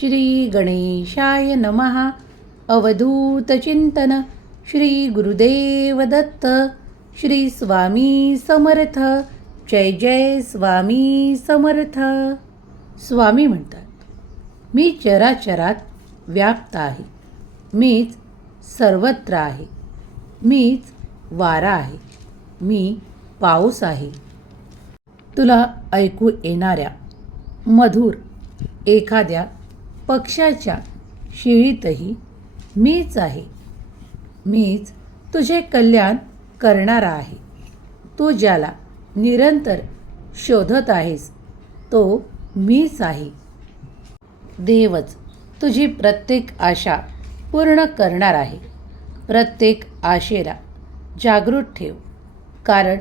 श्री गणेशाय नमः अवधूतचिंतन श्री गुरुदेव दत्त. श्री स्वामी समर्थ. जय जय स्वामी समर्थ. स्वामी म्हणतात मी चराचरात व्याप्त आहे. मीच सर्वत्र आहे. मीच वारा आहे. मी पाऊस आहे. तुला ऐकू येणाऱ्या मधुर एखाद्या पक्षाच्या शिळीतही मीच आहे. मीच तुझे कल्याण करणारा आहे. तू ज्याला निरंतर शोधत आहेस तो मीच आहे. देवच तुझी प्रत्येक आशा पूर्ण करणार आहे. प्रत्येक आशेला जागृत ठेव. कारण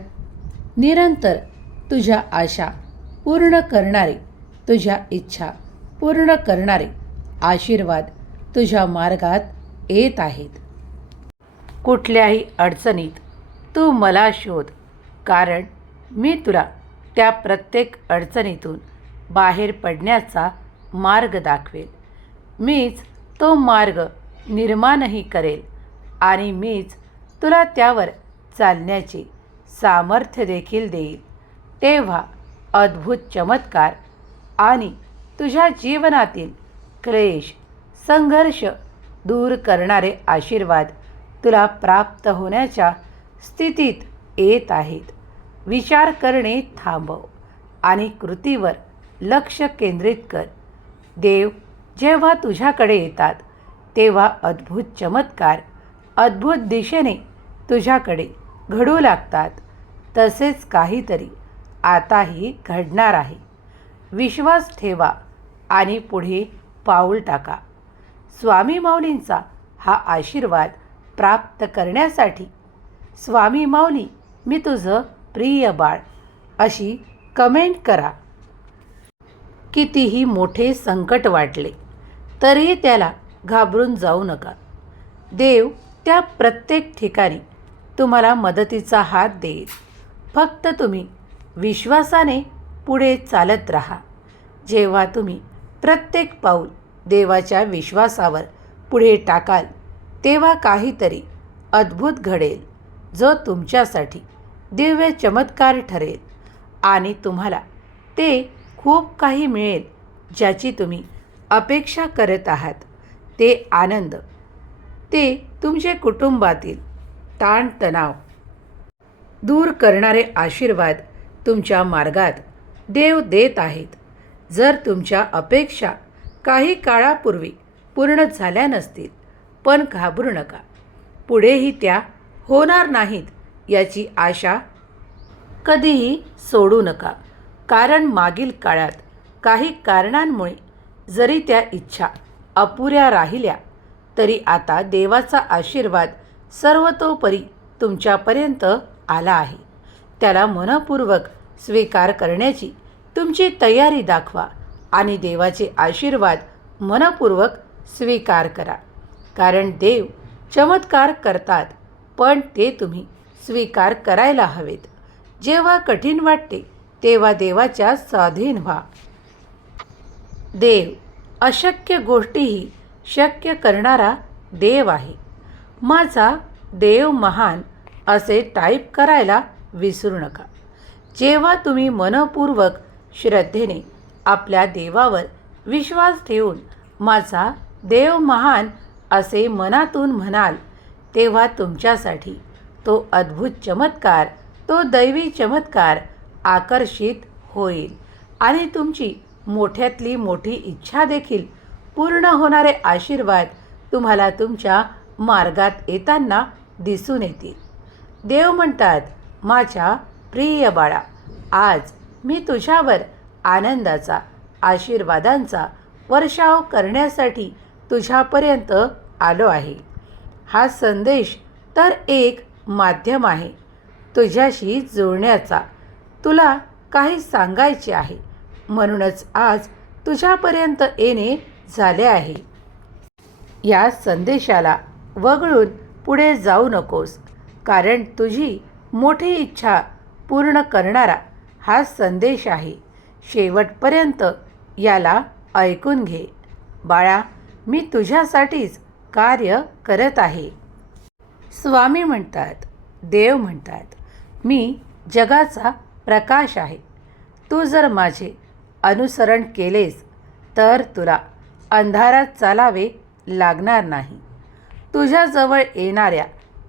निरंतर तुझ्या आशा पूर्ण करणारे तुझ्या इच्छा पूर्ण करणारे आशीर्वाद तुझ्या मार्गात येत आहेत. कुठल्याही अडचणीत तू मला शोध कारण मी तुला त्या प्रत्येक अडचणीतून बाहेर पडण्याचा मार्ग दाखवेल. मीच तो मार्ग निर्माणही करेल आणि मीच तुला त्यावर चालण्याचे सामर्थ्य देखील देईल. तेव्हा अद्भुत चमत्कार आणि तुझ्या जीवनातील क्लेश संघर्ष दूर करणारे आशीर्वाद तुला प्राप्त होण्याच्या स्थितीत येत आहेत. विचार करणे थांबव आणि कृतीवर लक्ष केंद्रित कर. देव जेव्हा तुझ्याकडे येतात तेव्हा अद्भुत चमत्कार अद्भुत दिशेने तुझ्याकडे घडू लागतात. तसेच काहीतरी आताही घडणार आहे. विश्वास ठेवा. आणि पुढे पाऊल टाका. स्वामी माऊलींचा हा आशीर्वाद प्राप्त करण्यासाठी स्वामी माऊली मी तुझं प्रिय बाळ अशी कमेंट करा. कितीही मोठे संकट वाटले तरी त्याला घाबरून जाऊ नका. देव त्या प्रत्येक ठिकाणी तुम्हाला मदतीचा हात देईल. फक्त तुम्ही विश्वासाने पुढे चालत राहा. जेव्हा तुम्ही प्रत्येक पाऊल देवाच्या विश्वासावर पुढे टाकाल तेव्हा काहीतरी अद्भुत घडेल जो तुमच्यासाठी दिव्य चमत्कार ठरेल आणि तुम्हाला ते खूप काही मिळेल ज्याची तुम्ही अपेक्षा करत आहात. ते आनंद ते तुमचे कुटुंबातील ताणतणाव दूर करणारे आशीर्वाद तुमच्या मार्गात देव देत आहेत. जर तुमच्या अपेक्षा काही काळापूर्वी पूर्ण झाल्या नसतील पण घाबरू नका. पुढेही त्या होणार नाहीत याची आशा कधीही सोडू नका. कारण मागील काळात काही कारणांमुळे जरी त्या इच्छा अपुऱ्या राहिल्या तरी आता देवाचा आशीर्वाद सर्वतोपरी तुमच्यापर्यंत आला आहे. त्याला मनपूर्वक स्वीकार करण्याची तुमची तयारी दाखवा आणि देवाचे आशीर्वाद मनपूर्वक स्वीकार करा. कारण देव चमत्कार करतात पण ते तुम्ही स्वीकार करायला हवेत. जेव्हा कठीण वाटते तेव्हा देवाच्या स्वाधीन व्हा. देव अशक्य गोष्टीही शक्य करणारा देव आहे. माझा देव महान असे टाईप करायला विसरू नका. जेव्हा तुम्ही मनपूर्वक श्रद्धेने आपल्या देवावर विश्वास ठेवून माझा देव महान असे मनातून म्हणाल तेव्हा तुमच्यासाठी तो अद्भुत चमत्कार तो दैवी चमत्कार आकर्षित होईल आणि तुमची मोठ्यातली मोठी इच्छा देखील पूर्ण होणारे आशीर्वाद तुम्हाला तुमच्या मार्गात येताना दिसून येतील. देव म्हणतात माझ्या प्रिय बाळा आज मी तुझ्यावर आनंदाचा आशीर्वादांचा वर्षाव करण्यासाठी तुझ्यापर्यंत आलो आहे. हा संदेश तर एक माध्यम आहे. तुझ्याशी जुळण्याचा. तुला काही सांगायचे आहे. म्हणूनच आज तुझ्यापर्यंत येणे झाले आहे. या संदेशाला वगळून पुढे जाऊ नकोस. कारण तुझी मोठी इच्छा पूर्ण करणारा हा संदेश आहे. शेवटपर्यंत याला ऐकून घे. बाळा मी तुझ्यासाठीच कार्य करत आहे. स्वामी म्हणतात देव म्हणतात मी जगाचा प्रकाश आहे. तू जर माझे अनुसरण केलेस तर तुला अंधारात चालावे लागणार नाही. तुझ्याजवळ येणाऱ्या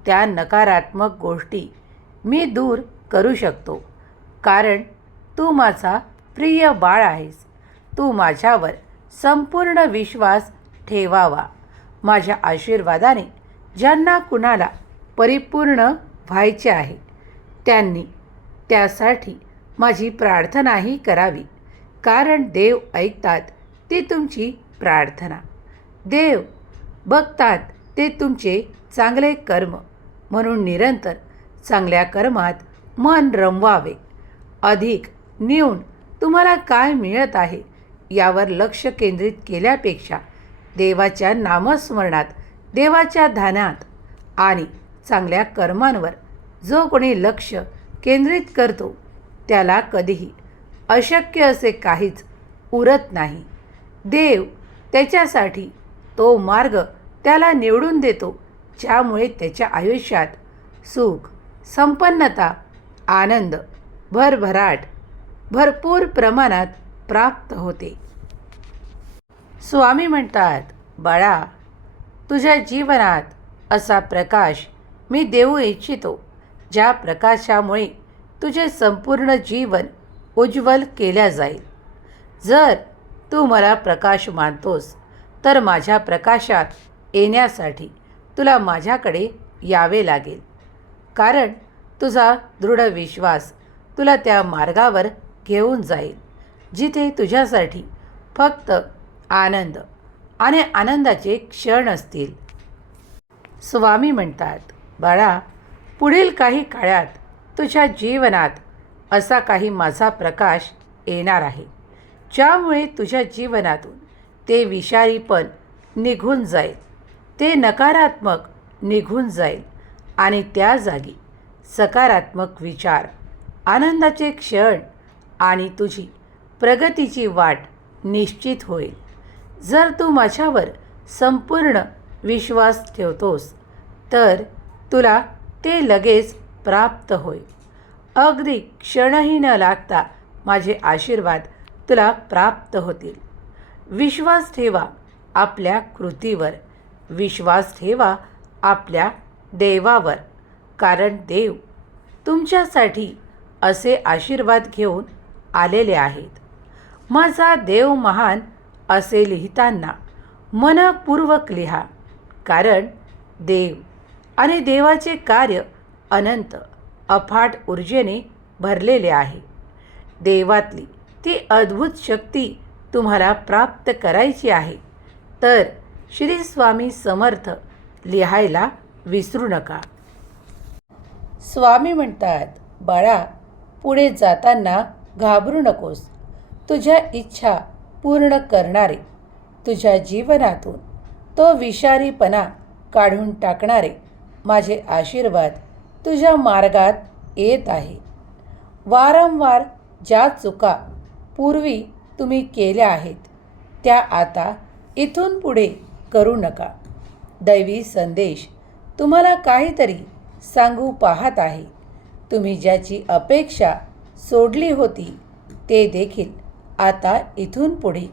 त्या नकारात्मक गोष्टी मी दूर करू शकतो. कारण तू माझा प्रिय बाळ आहेस. तू माझ्यावर संपूर्ण विश्वास ठेवावा. माझ्या आशीर्वादाने ज्यांना कुणाला परिपूर्ण व्हायचे आहे त्यांनी त्यासाठी माझी प्रार्थनाही करावी. कारण देव ऐकतात ती तुमची प्रार्थना. देव बघतात ते तुमचे चांगले कर्म. म्हणून निरंतर चांगल्या कर्मात मन रमवावे. अधिक नेऊन तुम्हाला काय मिळत आहे यावर लक्ष केंद्रित केल्यापेक्षा देवाच्या नामस्मरणात देवाच्या ध्यानात आणि चांगल्या कर्मांवर जो कोणी लक्ष केंद्रित करतो त्याला कधीही अशक्य असे काहीच उरत नाही. देव त्याच्यासाठी तो मार्ग त्याला निवडून देतो ज्यामुळे त्याच्या आयुष्यात सुख संपन्नता आनंद भरभराट भरपूर प्रमाणात प्राप्त होते. स्वामी म्हणतात बाळा तुझ्या जीवनात असा प्रकाश मी देऊ इच्छितो ज्या प्रकाशामुळे तुझे संपूर्ण जीवन उज्ज्वल केल्या जाईल. जर तू मला प्रकाश मानतोस तर माझ्या प्रकाशात येण्यासाठी तुला माझ्याकडे यावे लागेल. कारण तुझा दृढ विश्वास तुला त्या मार्गावर घेऊन जाईल जिथे तुझ्यासाठी फक्त आनंद आणि आनंदाचे क्षण असतील. स्वामी म्हणतात बाळा पुढील काही काळात तुझ्या जीवनात असा काही माझा प्रकाश येणार आहे ज्यामुळे तुझ्या जीवनातून ते विषारी पण निघून जाईल ते नकारात्मक निघून जाईल आणि त्या जागी सकारात्मक विचार आनंदाचे क्षण आणि तुझी प्रगतीची वाट निश्चित होईल. जर तू माझ्यावर संपूर्ण विश्वास ठेवतोस तर तुला ते लगेच प्राप्त होईल. अगदी क्षणही न लागता माझे आशीर्वाद तुला प्राप्त होतील. विश्वास ठेवा आपल्या कृतीवर. विश्वास ठेवा आपल्या देवावर. कारण देव तुमच्यासाठी असे आशीर्वाद घेऊन आलेले आहेत. माझा देव महान असे लिहिताना मनपूर्वक लिहा कारण देव आणि देवाचे कार्य अनंत अफाट ऊर्जेने भरलेले आहे. देवातली ती अद्भुत शक्ती तुम्हाला प्राप्त करायची आहे तर श्री स्वामी समर्थ लिहायला विसरू नका. स्वामी म्हणतात बाळा पुढे जाताना घाबरू नकोस. तुझ्या इच्छा पूर्ण करणारे तुझ्या जीवनातून तो विषारीपणा काढून टाकणारे माझे आशीर्वाद तुझ्या मार्गात येत आहे. वारंवार ज्या चुका पूर्वी तुम्ही केल्या आहेत त्या आता इथून पुढे करू नका. दैवी संदेश तुम्हाला काहीतरी सांगू पाहत आहे. तुम्ही ज्याची अपेक्षा सोडली होती ते देखील आता इथून पुढे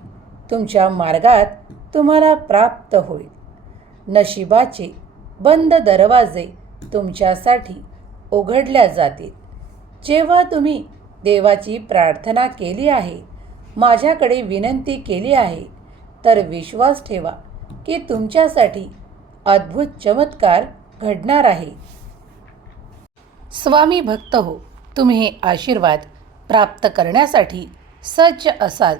तुमच्या मार्गात तुम्हाला प्राप्त होईल. नशिबाचे बंद दरवाजे तुमच्यासाठी उघडल्या जातील. जेव्हा तुम्ही देवाची प्रार्थना केली आहे माझ्याकडे विनंती केली आहे तर विश्वास ठेवा की तुमच्यासाठी अद्भुत चमत्कार घडणार आहे. स्वामी भक्त हो तुम्ही हे आशीर्वाद प्राप्त करण्यासाठी सज्ज असाल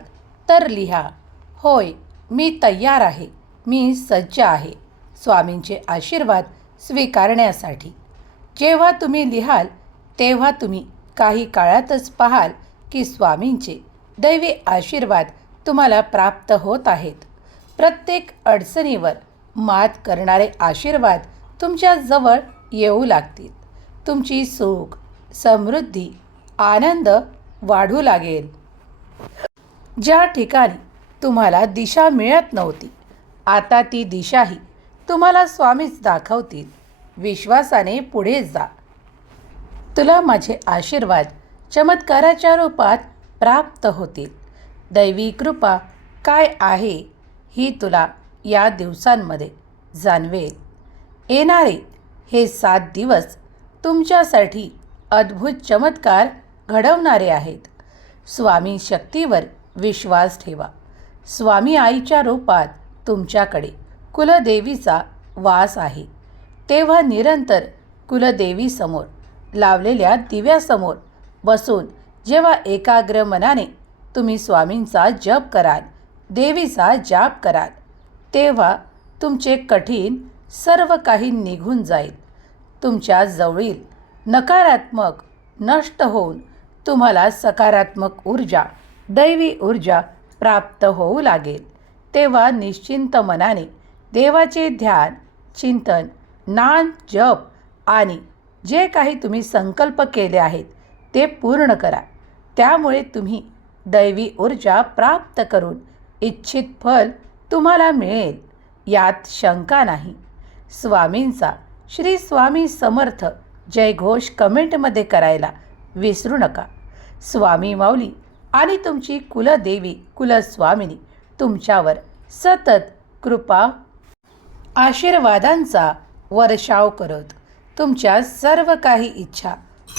तर लिहा होय मी तयार आहे मी सज्ज आहे स्वामींचे आशीर्वाद स्वीकारण्यासाठी. जेव्हा तुम्ही लिहाल तेव्हा तुम्ही काही काळातच पाहाल की स्वामींचे दैवी आशीर्वाद तुम्हाला प्राप्त होत आहेत. प्रत्येक अडचणीवर मात करणारे आशीर्वाद तुमच्याजवळ येऊ लागतील. तुमची सुख समृद्धी आनंद वाढू लागेल. ज्या ठिकाणी तुम्हाला दिशा मिळत नव्हती आता ती दिशाही तुम्हाला स्वामीच दाखवतील. विश्वासाने पुढे जा. तुला माझे आशीर्वाद चमत्काराच्या रूपात प्राप्त होतील. दैवी कृपा काय आहे ही तुला या दिवसांमध्ये जाणवेल. येणारे हे सात दिवस तुमच्यासाठी अद्भुत चमत्कार घडवणारे आहेत. स्वामी शक्तीवर विश्वास ठेवा. स्वामी आईच्या रूपात तुमच्याकडे कुलदेवीचा वास आहे. तेव्हा निरंतर कुलदेवीसमोर लावलेल्या दिव्यासमोर बसून जेव्हा एकाग्र मनाने तुम्ही स्वामींचा जप कराल देवीचा जाप कराल तेव्हा तुमचे कठीण सर्व काही निघून जाईल. तुमच्या जवळील नकारात्मक नष्ट होऊन तुम्हाला सकारात्मक ऊर्जा दैवी ऊर्जा प्राप्त होऊ लागेल. तेव्हा निश्चिंत मनाने देवाचे ध्यान चिंतन नान जप आणि जे काही तुम्ही संकल्प केले आहेत ते पूर्ण करा. त्यामुळे तुम्ही दैवी ऊर्जा प्राप्त करून इच्छित फल तुम्हाला मिळेल. यात शंका नाही. स्वामींचा श्री स्वामी समर्थ जयघोष कमेंटमध्ये करायला विसरू नका. स्वामी माऊली आणि तुमची कुलदेवी कुलस्वामिनी तुमच्यावर सतत कृपा आशीर्वादांचा वर्षाव करत तुमच्या सर्व काही इच्छा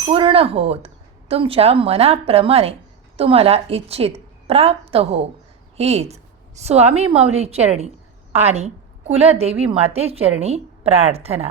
पूर्ण होत. तुमच्या मनाप्रमाणे तुम्हाला इच्छित प्राप्त हो. हीच स्वामी माऊली चरणी आणि कुलदेवी माते चरणी प्रार्थना.